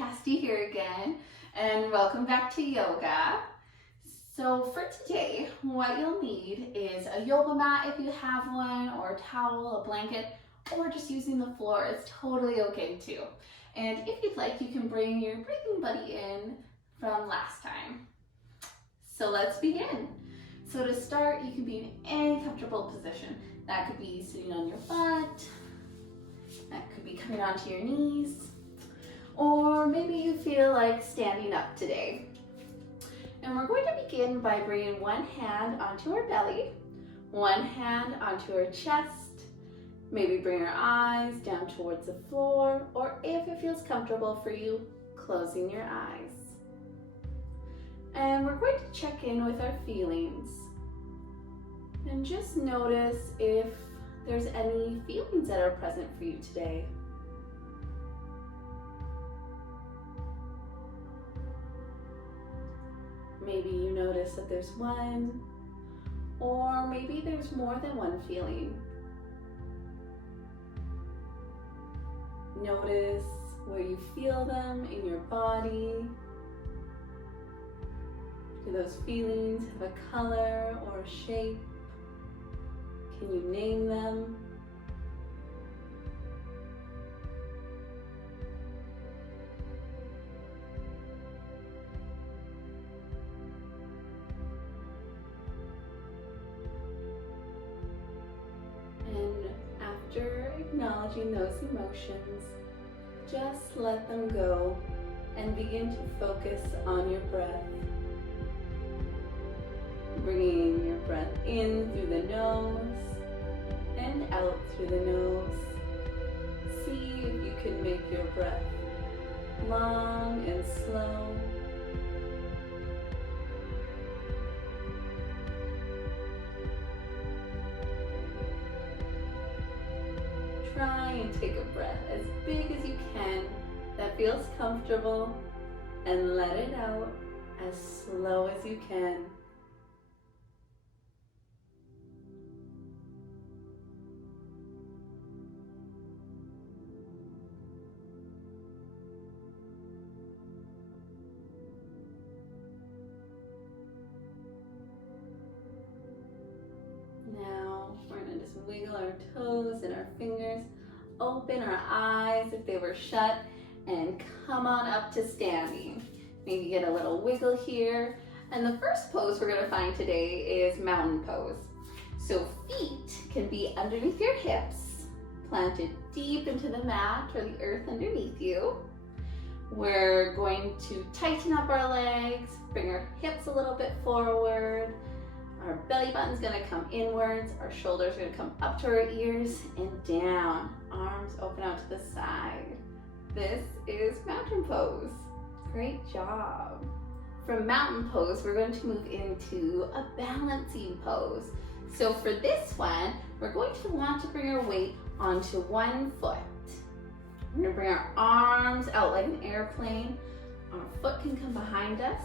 Casty here again, and welcome back to yoga. So for today, what you'll need is a yoga mat if you have one, or a towel, a blanket, or just using the floor is totally okay too. And if you'd like, you can bring your breathing buddy in from last time. So let's begin. So to start, you can be in any comfortable position. That could be sitting on your butt, that could be coming onto your knees, or maybe you feel like standing up today. And we're going to begin by bringing one hand onto our belly, one hand onto our chest. Maybe bring our eyes down towards the floor, or if it feels comfortable for you, closing your eyes. And we're going to check in with our feelings. And just notice if there's any feelings that are present for you today. Maybe you notice that there's one, or maybe there's more than one feeling. Notice where you feel them in your body. Do those feelings have a color or a shape? Can you name them? And after acknowledging those emotions, just let them go and begin to focus on your breath. Bringing your breath in through the nose and out through the nose. See if you can make your breath long and slow. Try and take a breath as big as you can that feels comfortable, and let it out as slow as you can. Now we're going to just wiggle our toes and our fingers, open our eyes if they were shut, and come on up to standing. Maybe get a little wiggle here. And the first pose we're going to find today is mountain pose. So feet can be underneath your hips, planted deep into the mat or the earth underneath you. We're going to tighten up our legs, bring our hips a little bit forward. Our belly button's gonna come inwards, our shoulders are gonna come up to our ears and down. Arms open out to the side. This is mountain pose. Great job. From mountain pose, we're going to move into a balancing pose. So for this one, we're going to want to bring our weight onto one foot. We're gonna bring our arms out like an airplane. Our foot can come behind us,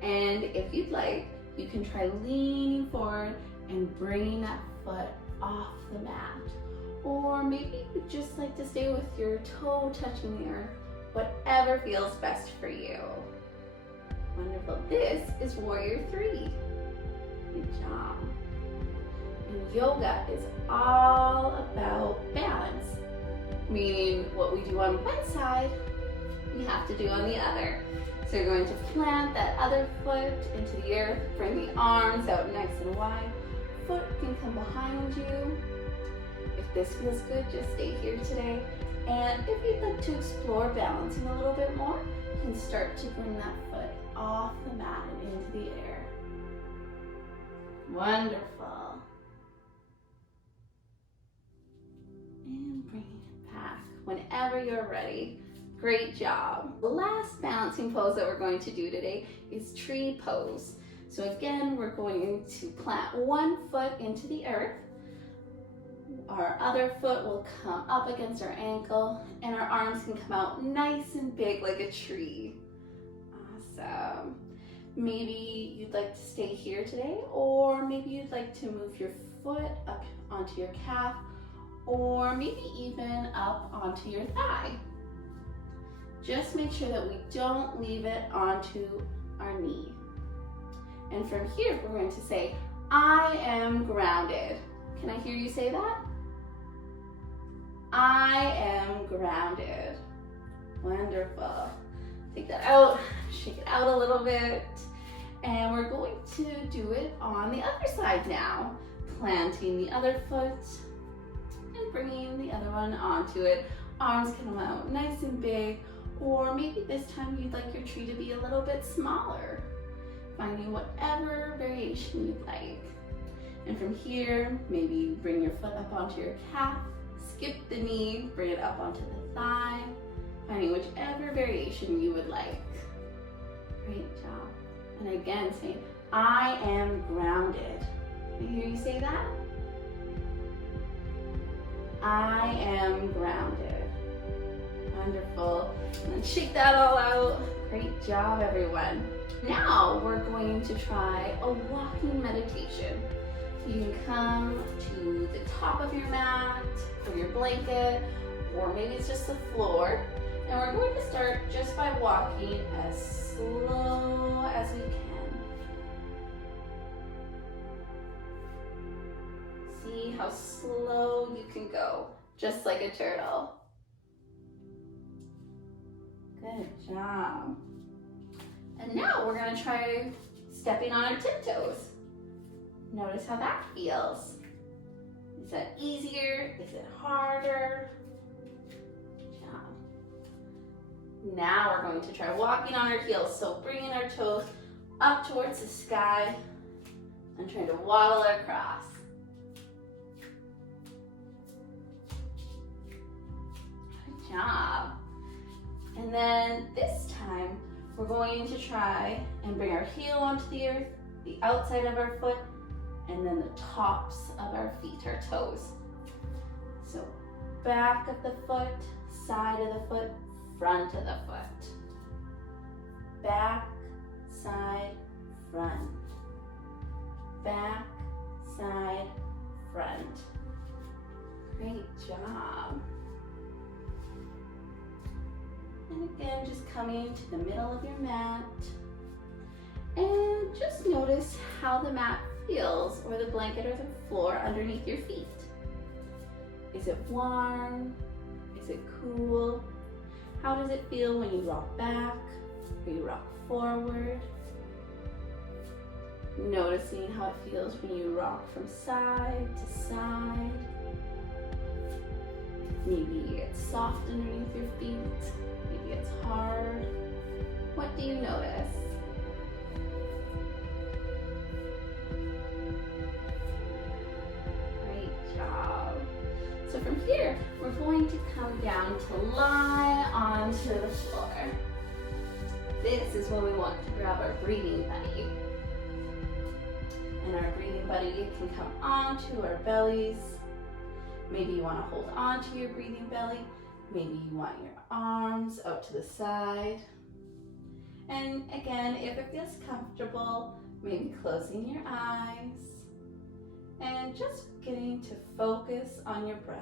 and if you'd like, you can try leaning forward and bringing that foot off the mat. Or maybe you'd just like to stay with your toe touching the earth, whatever feels best for you. Wonderful. This is Warrior 3. Good job. And yoga is all about balance, meaning what we do on one side, we have to do on the other. So you're going to plant that other foot into the earth, bring the arms out nice and wide. Foot can come behind you. If this feels good, just stay here today. And if you'd like to explore balancing a little bit more, you can start to bring that foot off the mat and into the air. Wonderful. And bring it back whenever you're ready. Great job. The last balancing pose that we're going to do today is tree pose. So again, we're going to plant one foot into the earth. Our other foot will come up against our ankle, and our arms can come out nice and big like a tree. Awesome. Maybe you'd like to stay here today, or maybe you'd like to move your foot up onto your calf, or maybe even up onto your thigh. Just make sure that we don't leave it onto our knee. And from here, we're going to say, I am grounded. Can I hear you say that? I am grounded. Wonderful. Take that out, shake it out a little bit. And we're going to do it on the other side now. Planting the other foot and bringing the other one onto it. Arms can come out nice and big, or maybe this time you'd like your tree to be a little bit smaller. Finding whatever variation you'd like. And from here, maybe bring your foot up onto your calf, skip the knee, bring it up onto the thigh, finding whichever variation you would like. Great job. And again, saying, I am grounded. Can you hear you say that? I am grounded. Wonderful. And then shake that all out. Great job, everyone. Now we're going to try a walking meditation. You can come to the top of your mat or your blanket, or maybe it's just the floor. And we're going to start just by walking as slow as we can. See how slow you can go, just like a turtle. Good job. And now we're going to try stepping on our tiptoes. Notice how that feels. Is that easier? Is it harder? Good job. Now we're going to try walking on our heels. So bringing our toes up towards the sky and trying to waddle across. Good job. And then this time, we're going to try and bring our heel onto the earth, the outside of our foot, and then the tops of our feet, our toes. So back of the foot, side of the foot, front of the foot. Back, side, front. Back, side, front. Great job. And again, just coming to the middle of your mat. And just notice how the mat feels, or the blanket or the floor underneath your feet. Is it warm? Is it cool? How does it feel when you rock back or you rock forward? Noticing how it feels when you rock from side to side. Maybe it's soft underneath your feet. Maybe it's hard. What do you notice? Great job. So from here, we're going to come down to lie onto the floor. This is when we want to grab our breathing buddy. And our breathing buddy can come onto our bellies. Maybe you want to hold on to your breathing belly. Maybe you want your arms out to the side. And again, if it feels comfortable, maybe closing your eyes and just getting to focus on your breath.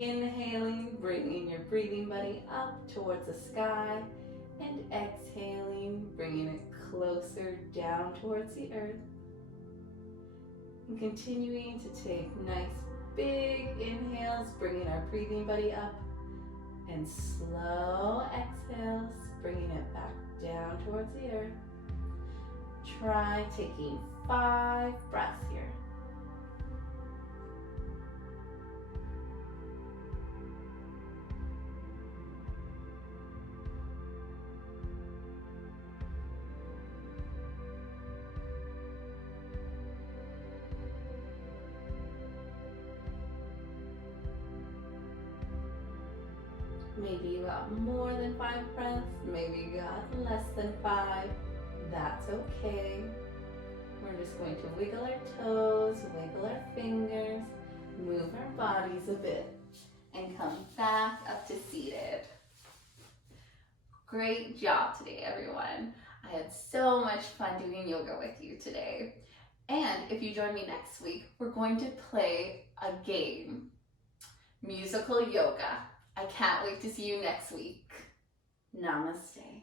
Inhaling, bringing your breathing buddy up towards the sky, and exhaling, bringing it closer down towards the earth. And continuing to take nice big inhales, bringing our breathing buddy up, and slow exhales, bringing it back down towards the earth. Try taking 5 breaths here. Maybe you got more than 5 breaths, maybe you got less than 5. That's okay. We're just going to wiggle our toes, wiggle our fingers, move our bodies a bit, and come back up to seated. Great job today, everyone. I had so much fun doing yoga with you today. And if you join me next week, we're going to play a game, musical yoga. I can't wait to see you next week. Namaste.